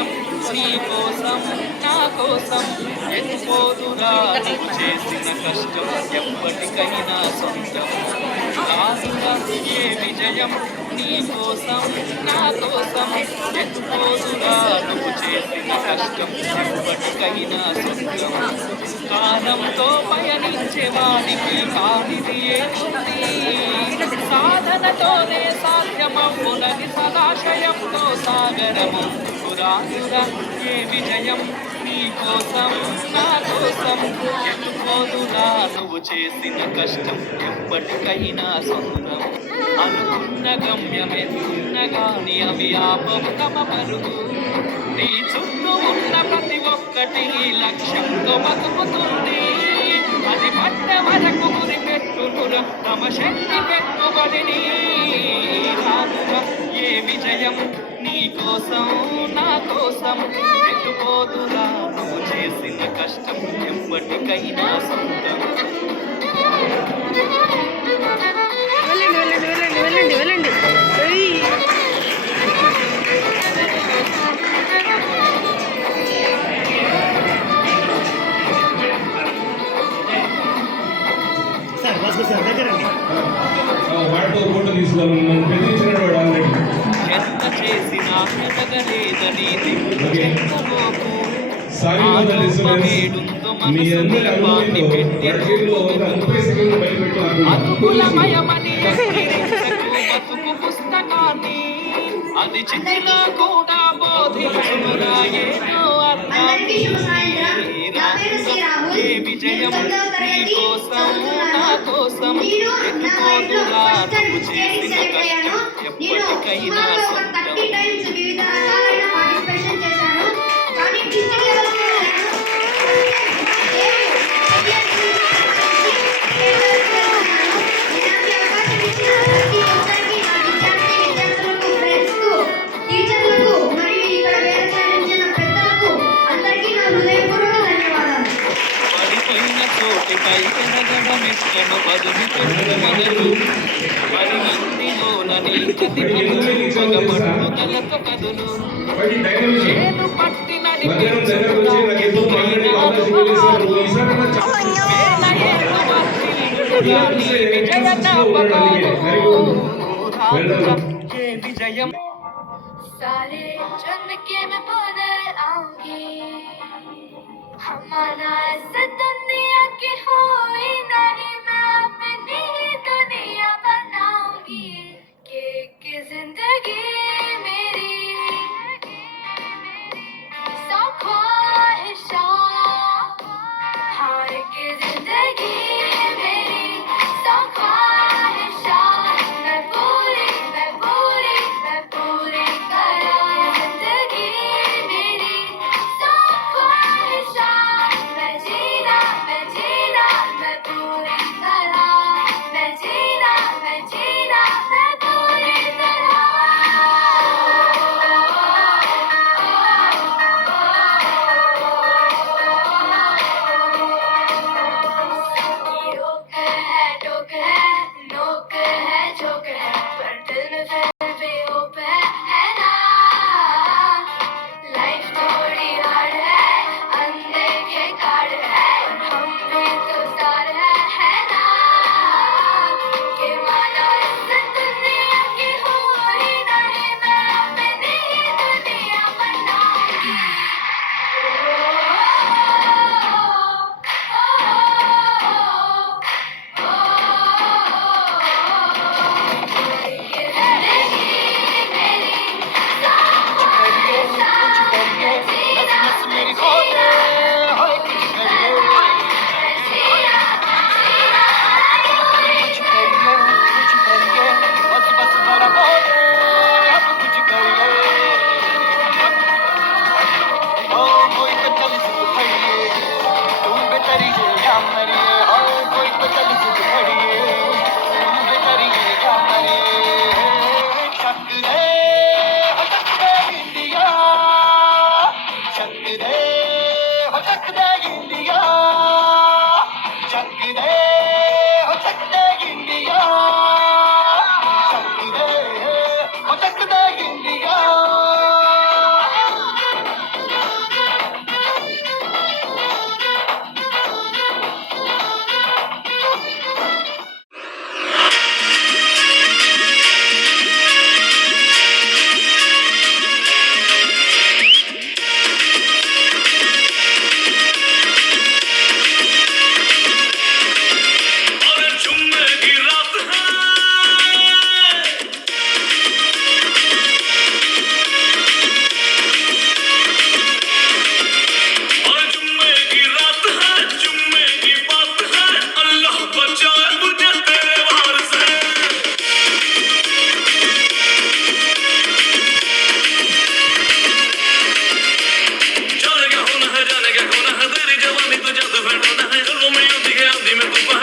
విజయం నీ కోసం నా కోసం ఎత్తుపోదురా నువ్వు చేసిన కష్టం ఎప్పటికైనా సొంతం కాదురా ఏ విజయం నీ కోసం నా కోసం ఎత్తుపోదురా నువ్వు చేసిన కష్టం ఎప్పటికైనా సొంతం కాలంతో పయనించే వాడికి కానిది ఏముంది సాధనతోనే సాధ్యమవునది సదాశయంతో సాగరము పురాణురా ఏ విజయం నీ కోసం నా కోసం ఎత్తుకోదురా నువ్వు చేసిన కష్టం ఎప్పటికైనా సొంతం అనుకున్న గమ్యమెత్తున్న గాని అవి ఆపవు తమ పరుగు నీ చుట్టూ ఉన్న ప్రతి ఒక్కటి లక్ష్యంతో బతుకుతుంది అది పట్ట వరకు గురి పెట్టునురా తమ శక్తి పెట్టుబడిని రానురా ఏ విజయం నీ కోసం నా కోసం ఎత్తుకోదురా నువ్వు చేసిన కష్టం ఎప్పటికైనా సొంతం వెళ్ళండి వెళ్ళండి ఎంత చేసినా ఎదగలేదని అతుకులమయమని బతుకు పుస్తకాన్ని అది చిన్న కూడా బోధించురా ఏదో అర్థాన్ని ఏ విజయం నీ కోసం నా కోసం ఎత్తుకోదురా నువ్వు చేసిన కష్టం ఎప్పటికైనా సొంతం చోటిపై ఎనగడమిష్టము పదును పెట్టు మొదలు 10 మందిలోన నీచతి పట్టుదలతో కదులు చేను పట్టి విజయం सारे जन्म के मैं पुनः आऊंगी हमारा ऐसे दुनिया की होई नहीं मैं अपनी ही दुनिया बनाऊंगी कि जिंदगी मेरी सौ ख्वाहिशात हाय कि जिंदगी मेरी सौ ख्वाहिशात मैं पूरी करा जिंदगी मेरी सौ ख्वाहिशात मैं जीना मैं पूरी नदी में तूफान